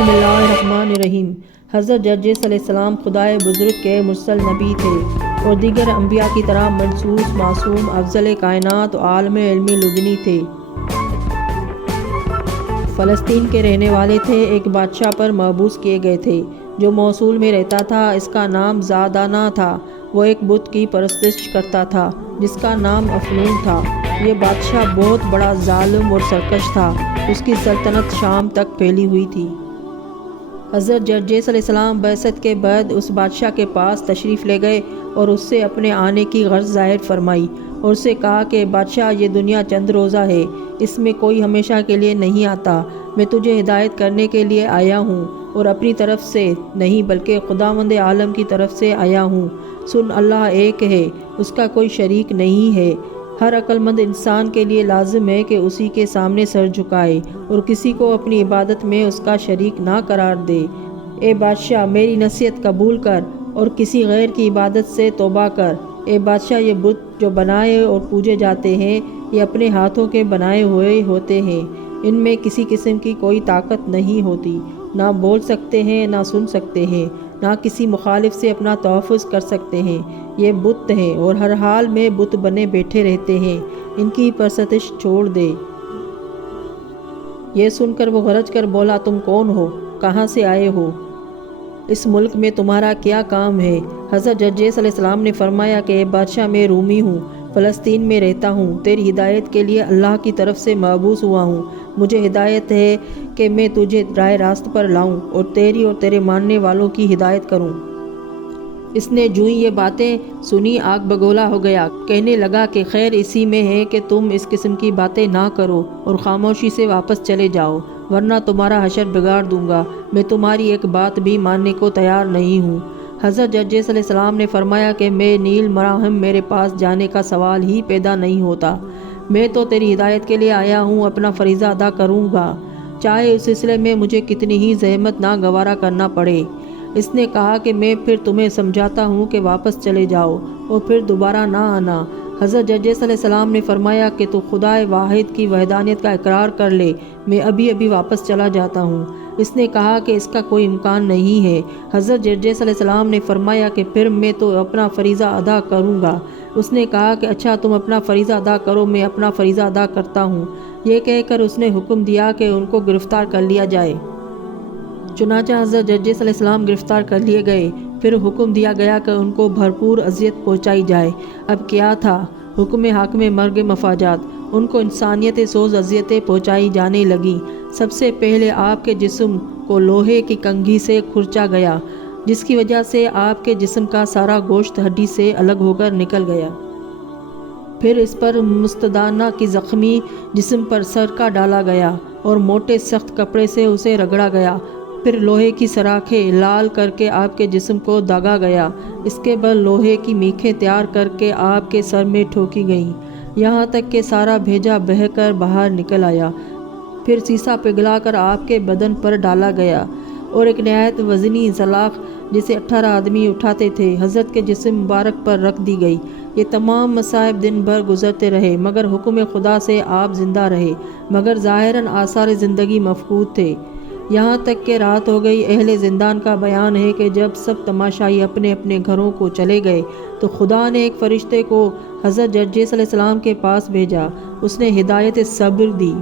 بسم اللہ الرحمن الرحیم۔ حضرت جرجس علیہ السلام خدائے بزرگ کے مرسل نبی تھے اور دیگر انبیاء کی طرح منصوص، معصوم، افضل کائنات و عالم علم لدنی تھے۔ فلسطین کے رہنے والے تھے۔ ایک بادشاہ پر مبعوث کیے گئے تھے جو موصول میں رہتا تھا۔ اس کا نام زادانہ تھا۔ وہ ایک بت کی پرستش کرتا تھا جس کا نام افنون تھا۔ یہ بادشاہ بہت بڑا ظالم اور سرکش تھا۔ اس کی سلطنت شام تک پھیلی ہوئی تھی۔ حضرت جرجس علیہ السلام بعثت کے بعد اس بادشاہ کے پاس تشریف لے گئے اور اس سے اپنے آنے کی غرض ظاہر فرمائی اور اسے کہا کہ بادشاہ، یہ دنیا چند روزہ ہے، اس میں کوئی ہمیشہ کے لیے نہیں آتا۔ میں تجھے ہدایت کرنے کے لیے آیا ہوں اور اپنی طرف سے نہیں بلکہ خداوند عالم کی طرف سے آیا ہوں۔ سن، اللہ ایک ہے، اس کا کوئی شریک نہیں ہے۔ ہر عقل مند انسان کے لیے لازم ہے کہ اسی کے سامنے سر جھکائے اور کسی کو اپنی عبادت میں اس کا شریک نہ قرار دے۔ اے بادشاہ، میری نصیحت قبول کر اور کسی غیر کی عبادت سے توبہ کر۔ اے بادشاہ، یہ بت جو بنائے اور پوجے جاتے ہیں یہ اپنے ہاتھوں کے بنائے ہوئے ہوتے ہیں۔ ان میں کسی قسم کی کوئی طاقت نہیں ہوتی، نہ بول سکتے ہیں، نہ سن سکتے ہیں، نہ کسی مخالف سے اپنا تحفظ کر سکتے ہیں۔ یہ بت ہیں اور ہر حال میں بت بنے بیٹھے رہتے ہیں۔ ان کی پرستش چھوڑ دے۔ یہ سن کر وہ گرج کر بولا، تم کون ہو؟ کہاں سے آئے ہو؟ اس ملک میں تمہارا کیا کام ہے؟ حضرت جرجس علیہ السلام نے فرمایا کہ اے بادشاہ، میں رومی ہوں، فلسطین میں رہتا ہوں، تیری ہدایت کے لیے اللہ کی طرف سے مبعوث ہوا ہوں۔ مجھے ہدایت ہے کہ میں تجھے راہ راست پر لاؤں اور تیری اور تیرے ماننے والوں کی ہدایت کروں۔ اس نے جوں ہی یہ باتیں سنی آگ بگولا ہو گیا۔ کہنے لگا کہ خیر اسی میں ہے کہ تم اس قسم کی باتیں نہ کرو اور خاموشی سے واپس چلے جاؤ، ورنہ تمہارا حشر بگاڑ دوں گا۔ میں تمہاری ایک بات بھی ماننے کو تیار نہیں ہوں۔ حضرت جرجس علیہ السلام نے فرمایا کہ میں نیل مراحم میرے پاس جانے کا سوال ہی پیدا نہیں ہوتا۔ میں تو تیری ہدایت کے لیے آیا ہوں، اپنا فریضہ ادا کروں گا، چاہے اس سلسلے میں مجھے کتنی ہی زحمت ناگوارا کرنا پڑے۔ اس نے کہا کہ میں پھر تمہیں سمجھاتا ہوں کہ واپس چلے جاؤ اور پھر دوبارہ نہ آنا۔ حضرت جرجس علیہ السلام نے فرمایا کہ تو خدائے واحد کی وحدانیت کا اقرار کر لے، میں ابھی واپس چلا جاتا ہوں۔ اس نے کہا کہ اس کا کوئی امکان نہیں ہے۔ حضرت جرجس علیہ السلام نے فرمایا کہ پھر میں تو اپنا فریضہ ادا کروں گا۔ اس نے کہا کہ اچھا، تم اپنا فریضہ ادا کرو، میں اپنا فریضہ ادا کرتا ہوں۔ یہ کہہ کر اس نے حکم دیا کہ ان کو گرفتار کر لیا جائے۔ چنانچہ حضرت جرجس علیہ السلام گرفتار کر لیے گئے۔ پھر حکم دیا گیا کہ ان کو بھرپور اذیت پہنچائی جائے۔ اب کیا تھا؟ حکم حاکم مرگ مفاجات۔ ان کو انسانیت سوز اذیتیں پہنچائی جانے لگیں۔ سب سے پہلے آپ کے جسم کو لوہے کی کنگھی سے کھرچا گیا، جس کی وجہ سے آپ کے جسم کا سارا گوشت ہڈی سے الگ ہو کر نکل گیا۔ پھر اس پر مستدانہ کی زخمی جسم پر سرکہ ڈالا گیا اور موٹے سخت کپڑے سے اسے رگڑا گیا۔ پھر لوہے کی سراخیں لال کر کے آپ کے جسم کو داغا گیا۔ اس کے بعد لوہے کی میخیں تیار کر کے آپ کے سر میں ٹھوکی گئیں، یہاں تک کہ سارا بھیجا بہہ کر باہر نکل آیا۔ پھر سیسا پگھلا کر آپ کے بدن پر ڈالا گیا اور ایک نہایت وزنی سلاخ جسے 18 آدمی اٹھاتے تھے حضرت کے جسم مبارک پر رکھ دی گئی۔ یہ تمام مصائب دن بھر گزرتے رہے مگر حکم خدا سے آپ زندہ رہے، مگر ظاہراً آثار زندگی مفقود تھے۔ یہاں تک کہ رات ہو گئی۔ اہل زندان کا بیان ہے کہ جب سب تماشائی اپنے اپنے گھروں کو چلے گئے تو خدا نے ایک فرشتے کو حضرت جرجس علیہ السلام کے پاس بھیجا۔ اس نے ہدایت صبر دی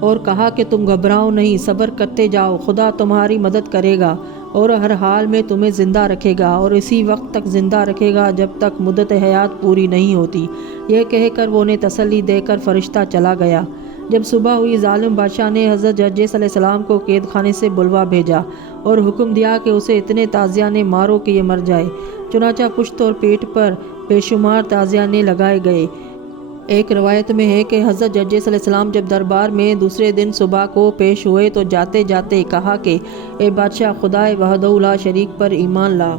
اور کہا کہ تم گھبراؤ نہیں، صبر کرتے جاؤ، خدا تمہاری مدد کرے گا اور ہر حال میں تمہیں زندہ رکھے گا اور اسی وقت تک زندہ رکھے گا جب تک مدت حیات پوری نہیں ہوتی۔ یہ کہہ کر وہ انہیں تسلی دے کر فرشتہ چلا گیا۔ جب صبح ہوئی، ظالم بادشاہ نے حضرت جرجس علیہ السلام کو قید خانے سے بلوا بھیجا اور حکم دیا کہ اسے اتنے تازیانے مارو کہ یہ مر جائے۔ چنانچہ پشت اور پیٹھ پر بے شمار تازیانے لگائے گئے۔ ایک روایت میں ہے کہ حضرت جرجس علیہ السلام جب دربار میں دوسرے دن صبح کو پیش ہوئے تو جاتے جاتے کہا کہ اے بادشاہ، خدائے وحدہ لا شریک پر ایمان لا۔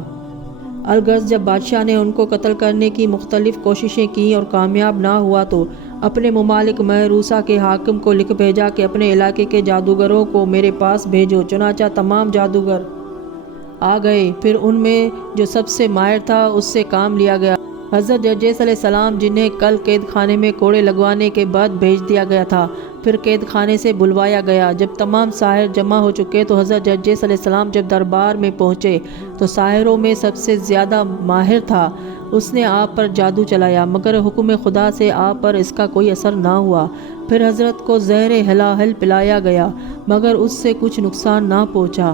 الغرض جب بادشاہ نے ان کو قتل کرنے کی مختلف کوششیں کیں اور کامیاب نہ ہوا تو اپنے ممالک محروسہ کے حاکم کو لکھ بھیجا کہ اپنے علاقے کے جادوگروں کو میرے پاس بھیجو۔ چنانچہ تمام جادوگر آ گئے۔ پھر ان میں جو سب سے ماہر تھا اس سے کام لیا گیا حضرت جرجیس علیہ السلام جنہیں کل قید خانے میں کوڑے لگوانے کے بعد بھیج دیا گیا تھا، پھر قید خانے سے بلوایا گیا۔ جب تمام ساحر جمع ہو چکے تو حضرت جرجیس علیہ السلام جب دربار میں پہنچے تو ساحروں میں سب سے زیادہ ماہر تھا۔ اس نے آپ پر جادو چلایا مگر حکم خدا سے آپ پر اس کا کوئی اثر نہ ہوا۔ پھر حضرت کو زہر ہلاہل پلایا گیا مگر اس سے کچھ نقصان نہ پہنچا۔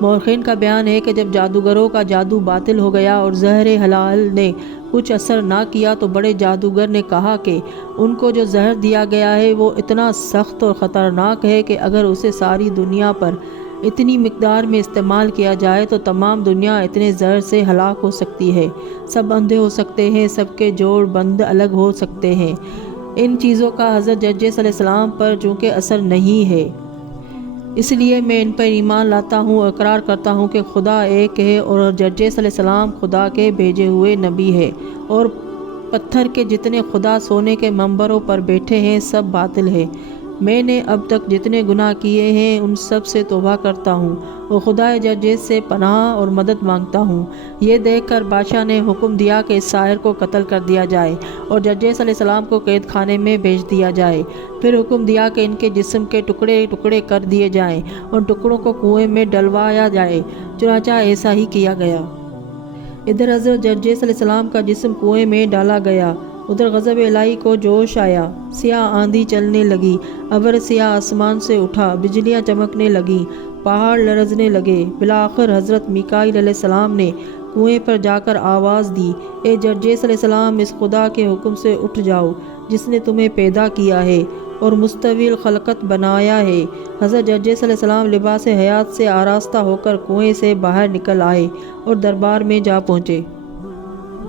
مورخین کا بیان ہے کہ جب جادوگروں کا جادو باطل ہو گیا اور زہر ہلاہل نے کچھ اثر نہ کیا تو بڑے جادوگر نے کہا کہ ان کو جو زہر دیا گیا ہے وہ اتنا سخت اور خطرناک ہے کہ اگر اسے ساری دنیا پر اتنی مقدار میں استعمال کیا جائے تو تمام دنیا اتنے زہر سے ہلاک ہو سکتی ہے، سب اندھے ہو سکتے ہیں، سب کے جوڑ بند الگ ہو سکتے ہیں۔ ان چیزوں کا حضرت جرجیس علیہ السلام پر چونکہ اثر نہیں ہے، اس لیے میں ان پر ایمان لاتا ہوں اور اقرار کرتا ہوں کہ خدا ایک ہے اور جرجیس علیہ السلام خدا کے بھیجے ہوئے نبی ہے، اور پتھر کے جتنے خدا سونے کے منبروں پر بیٹھے ہیں سب باطل ہے۔ میں نے اب تک جتنے گناہ کیے ہیں ان سب سے توبہ کرتا ہوں اور خدا جرجیس سے پناہ اور مدد مانگتا ہوں۔ یہ دیکھ کر بادشاہ نے حکم دیا کہ اس ساحر کو قتل کر دیا جائے اور جرجیس علیہ السلام کو قید خانے میں بھیج دیا جائے۔ پھر حکم دیا کہ ان کے جسم کے ٹکڑے ٹکڑے کر دیے جائیں اور ٹکڑوں کو کنویں میں ڈلوایا جائے، چنانچہ ایسا ہی کیا گیا۔ ادھر حضرت جرجیس علیہ السلام کا جسم کنویں میں ڈالا گیا، ادھر غضب الہی کو جوش آیا، سیاہ آندھی چلنے لگی، ابر سیاہ آسمان سے اٹھا، بجلیاں چمکنے لگیں، پہاڑ لرزنے لگے۔ بالآخر حضرت میکائیل علیہ السلام نے کنویں پر جا کر آواز دی، اے جرجیس علیہ السلام، اس خدا کے حکم سے اٹھ جاؤ جس نے تمہیں پیدا کیا ہے اور مستوی الخلقت بنایا ہے۔ حضرت جرجیس علیہ السلام لباس حیات سے آراستہ ہو کر کنویں سے باہر نکل آئے اور دربار میں جا پہنچے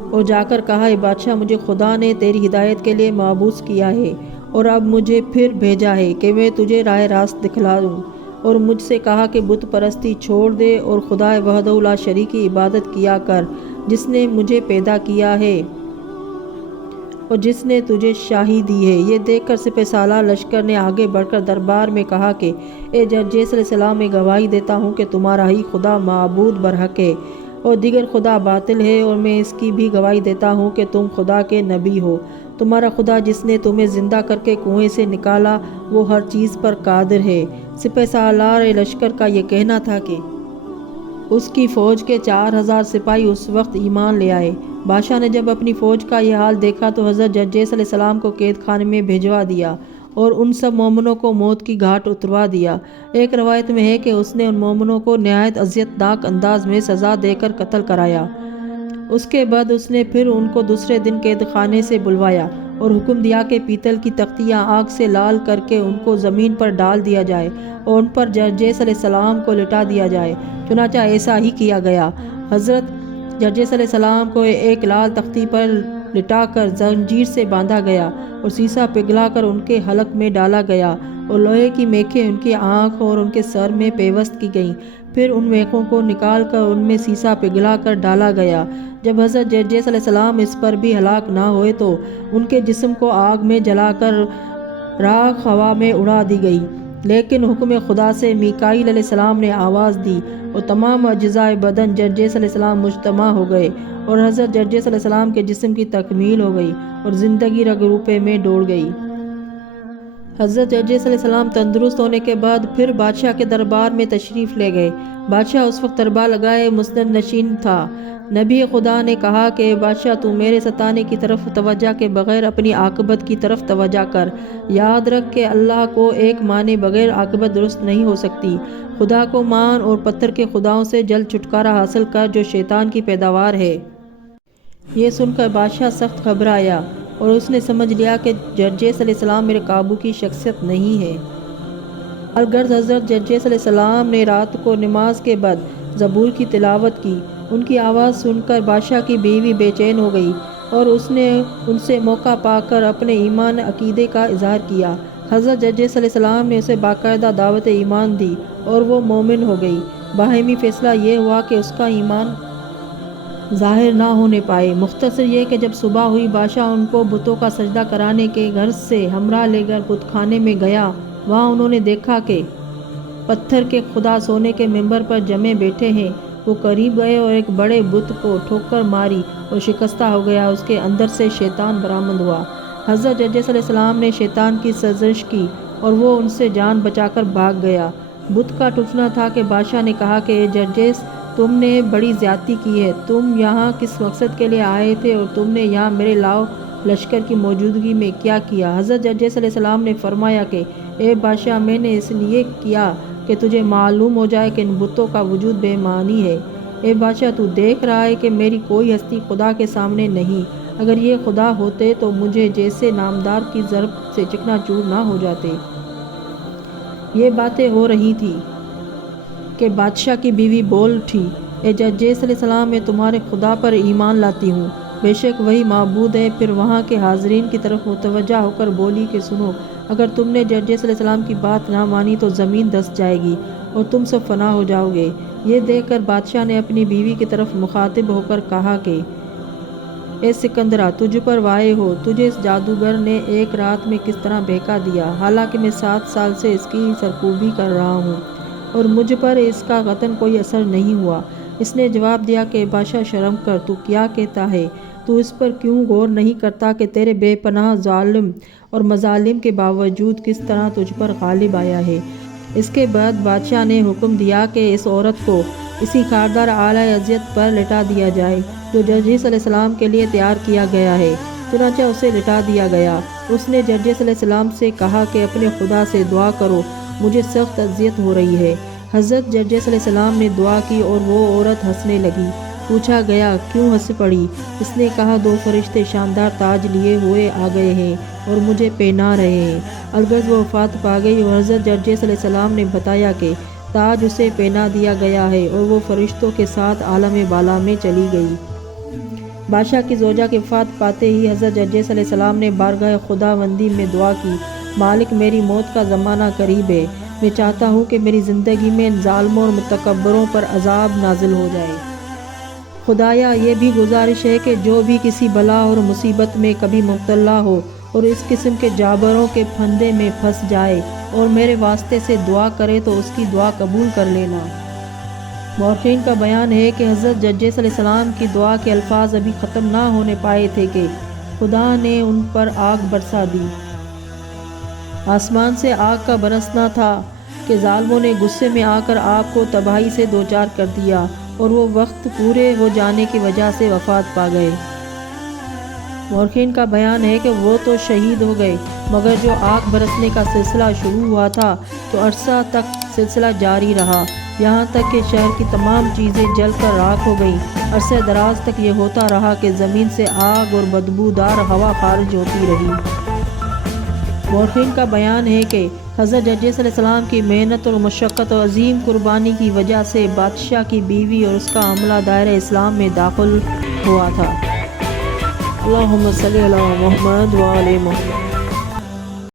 اور جا کر کہا، اے بادشاہ، مجھے خدا نے تیری ہدایت کے لیے مبعوث کیا ہے اور اب مجھے پھر بھیجا ہے کہ میں تجھے راہ راست دکھلا دوں، اور مجھ سے کہا کہ بت پرستی چھوڑ دے اور خدا وحدہ لا شریک کی عبادت کیا کر، جس نے مجھے پیدا کیا ہے اور جس نے تجھے شاہی دی ہے۔ یہ دیکھ کر سپہ سالار لشکر نے آگے بڑھ کر دربار میں کہا کہ اے جرجیس علیہ السلام، میں گواہی دیتا ہوں کہ تمہارا ہی خدا معبود برحق ہے اور دیگر خدا باطل ہے، اور میں اس کی بھی گواہی دیتا ہوں کہ تم خدا کے نبی ہو۔ تمہارا خدا جس نے تمہیں زندہ کر کے کنویں سے نکالا وہ ہر چیز پر قادر ہے۔ سپہ سالار لشکر کا یہ کہنا تھا کہ اس کی فوج کے 4000 سپاہی اس وقت ایمان لے آئے۔ بادشاہ نے جب اپنی فوج کا یہ حال دیکھا تو حضرت جرجیس علیہ السلام کو قید خانے میں بھیجوا دیا اور ان سب مومنوں کو موت کی گھاٹ اتروا دیا۔ ایک روایت میں ہے کہ اس نے ان مومنوں کو نہایت اذیت ناک انداز میں سزا دے کر قتل کرایا۔ اس کے بعد اس نے پھر ان کو دوسرے دن قید خانے سے بلوایا اور حکم دیا کہ پیتل کی تختیاں آگ سے لال کر کے ان کو زمین پر ڈال دیا جائے اور ان پر جرجیس علیہ السلام کو لٹا دیا جائے، چنانچہ ایسا ہی کیا گیا۔ حضرت جرجیس علیہ السلام کو ایک لال تختی پر لٹا کر زنجیر سے باندھا گیا اور سیسا پگھلا کر ان کے حلق میں ڈالا گیا اور لوہے کی میخیں ان کی آنکھ اور ان کے سر میں پیوست کی گئیں۔ پھر ان میخوں کو نکال کر ان میں سیسا پگھلا کر ڈالا گیا۔ جب حضرت جرجیس علیہ السلام اس پر بھی ہلاک نہ ہوئے تو ان کے جسم کو آگ میں جلا کر راکھ ہوا میں اڑا دی گئی، لیکن حکم خدا سے میکائیل علیہ السلام نے آواز دی اور تمام اجزاء بدن جرجیس علیہ السلام مجتمع ہو گئے اور حضرت جرجیس علیہ السلام کے جسم کی تکمیل ہو گئی اور زندگی رگ روپے میں دوڑ گئی۔ حضرت جرجیس علیہ السلام تندرست ہونے کے بعد پھر بادشاہ کے دربار میں تشریف لے گئے۔ بادشاہ اس وقت دربار لگائے مسند نشین تھا۔ نبی خدا نے کہا کہ بادشاہ، تو میرے ستانے کی طرف توجہ کے بغیر اپنی عاقبت کی طرف توجہ کر۔ یاد رکھ کہ اللہ کو ایک مانے بغیر عاقبت درست نہیں ہو سکتی۔ خدا کو مان اور پتھر کے خداؤں سے جلد چھٹکارا حاصل کر جو شیطان کی پیداوار ہے۔ یہ سن کر بادشاہ سخت گھبرایا اور اس نے سمجھ لیا کہ جرجیس علیہ السلام میرے قابو کی شخصیت نہیں ہے۔ الغرض حضرت جرجیس علیہ السلام نے رات کو نماز کے بعد زبور کی تلاوت کی۔ ان کی آواز سن کر بادشاہ کی بیوی بے چین ہو گئی اور اس نے ان سے موقع پا کر اپنے ایمان عقیدے کا اظہار کیا۔ حضرت جرجیس علیہ السلام نے اسے باقاعدہ دعوت ایمان دی اور وہ مومن ہو گئی۔ باہمی فیصلہ یہ ہوا کہ اس کا ایمان ظاہر نہ ہونے پائے۔ مختصر یہ کہ جب صبح ہوئی بادشاہ ان کو بتوں کا سجدہ کرانے کے غرض سے ہمراہ لے کر بت خانے میں گیا۔ وہاں انہوں نے دیکھا کہ پتھر کے خدا سونے کے منبر پر جمے بیٹھے ہیں۔ وہ قریب گئے اور ایک بڑے بت کو ٹھوکر ماری اور شکستہ ہو گیا، اس کے اندر سے شیطان برآمد ہوا۔ حضرت جرجس علیہ السلام نے شیطان کی سرزنش کی اور وہ ان سے جان بچا کر بھاگ گیا۔ بت کا ٹوٹنا تھا کہ بادشاہ نے کہا کہ اے جرجس، تم نے بڑی زیادتی کی ہے۔ تم یہاں کس مقصد کے لیے آئے تھے اور تم نے یہاں میرے لاؤ لشکر کی موجودگی میں کیا کیا؟ حضرت جرجس علیہ السلام نے فرمایا کہ اے بادشاہ، میں نے اس لیے کیا کہ تجھے معلوم ہو جائے کہ ان بتوں کا وجود بے معنی ہے۔ اے بادشاہ، تو دیکھ رہا ہے کہ میری کوئی ہستی خدا کے سامنے نہیں۔ اگر یہ خدا ہوتے تو مجھے جیسے نامدار کی ضرب سے چکنا چور نہ ہو جاتے۔ یہ باتیں ہو رہی تھی کہ بادشاہ کی بیوی بول اٹھی، اے جرجس علیہ السلام، میں تمہارے خدا پر ایمان لاتی ہوں، بے شک وہی معبود ہے۔ پھر وہاں کے حاضرین کی طرف متوجہ ہو کر بولی کہ سنو، اگر تم نے جرجس علیہ السلام کی بات نہ مانی تو زمین دھس جائے گی اور تم سب فنا ہو جاؤ گے۔ یہ دیکھ کر بادشاہ نے اپنی بیوی کی طرف مخاطب ہو کر کہا کہ اے سکندرا، تجھ پر وائے ہو، تجھے اس جادوگر نے ایک رات میں کس طرح بہکا دیا، حالانکہ میں 7 سال سے اس کی سرکوبی کر رہا ہوں اور مجھ پر اس کا قطعاً کوئی اثر نہیں ہوا۔ اس نے جواب دیا کہ بادشاہ، شرم کر، تو کیا کہتا ہے؟ تو اس پر کیوں غور نہیں کرتا کہ تیرے بے پناہ ظالم اور مظالم کے باوجود کس طرح تجھ پر غالب آیا ہے؟ اس کے بعد بادشاہ نے حکم دیا کہ اس عورت کو اسی خاردار آلہ اذیت پر لٹا دیا جائے جو جرجس علیہ السلام کے لیے تیار کیا گیا ہے۔ چنانچہ اسے لٹا دیا گیا۔ اس نے جرجس علیہ السلام سے کہا کہ اپنے خدا سے دعا کرو، مجھے سخت اذیت ہو رہی ہے۔ حضرت جرجس علیہ السلام نے دعا کی اور وہ عورت ہنسنے لگی۔ پوچھا گیا، کیوں ہنس پڑی؟ اس نے کہا، 2 فرشتے شاندار تاج لیے ہوئے آ گئے ہیں اور مجھے پہنا رہے ہیں۔ الغرض وہ وفات پا گئی اور حضرت جرجس علیہ السلام نے بتایا کہ تاج اسے پہنا دیا گیا ہے اور وہ فرشتوں کے ساتھ عالم بالا میں چلی گئی۔ بادشاہ کی زوجہ کی وفات پاتے ہی حضرت جرجس علیہ السلام نے بارگاہ خداوندی میں دعا کی، مالک، میری موت کا زمانہ قریب ہے، میں چاہتا ہوں کہ میری زندگی میں ان ظالموں اور متکبروں پر عذاب نازل ہو جائے۔ خدایا، یہ بھی گزارش ہے کہ جو بھی کسی بلا اور مصیبت میں کبھی مبتلا ہو اور اس قسم کے جابروں کے پھندے میں پھنس جائے اور میرے واسطے سے دعا کرے تو اس کی دعا قبول کر لینا۔ مورخین کا بیان ہے کہ حضرت جرجس علیہ السلام کی دعا کے الفاظ ابھی ختم نہ ہونے پائے تھے کہ خدا نے ان پر آگ برسا دی۔ آسمان سے آگ کا برسنا تھا کہ ظالموں نے غصے میں آ کر آپ کو تباہی سے دوچار کر دیا اور وہ وقت پورے ہو جانے کی وجہ سے وفات پا گئے۔ مورخین کا بیان ہے کہ وہ تو شہید ہو گئے، مگر جو آگ برسنے کا سلسلہ شروع ہوا تھا تو عرصہ تک سلسلہ جاری رہا، یہاں تک کہ شہر کی تمام چیزیں جل کر راکھ ہو گئیں۔ عرصہ دراز تک یہ ہوتا رہا کہ زمین سے آگ اور بدبودار ہوا خارج ہوتی رہی۔ مورخین کا بیان ہے کہ حضرت جرجس علیہ السلام کی محنت اور مشقت اور عظیم قربانی کی وجہ سے بادشاہ کی بیوی اور اس کا عملہ دائرہ اسلام میں داخل ہوا تھا۔ اللہم صلی علی محمد و آل محمد۔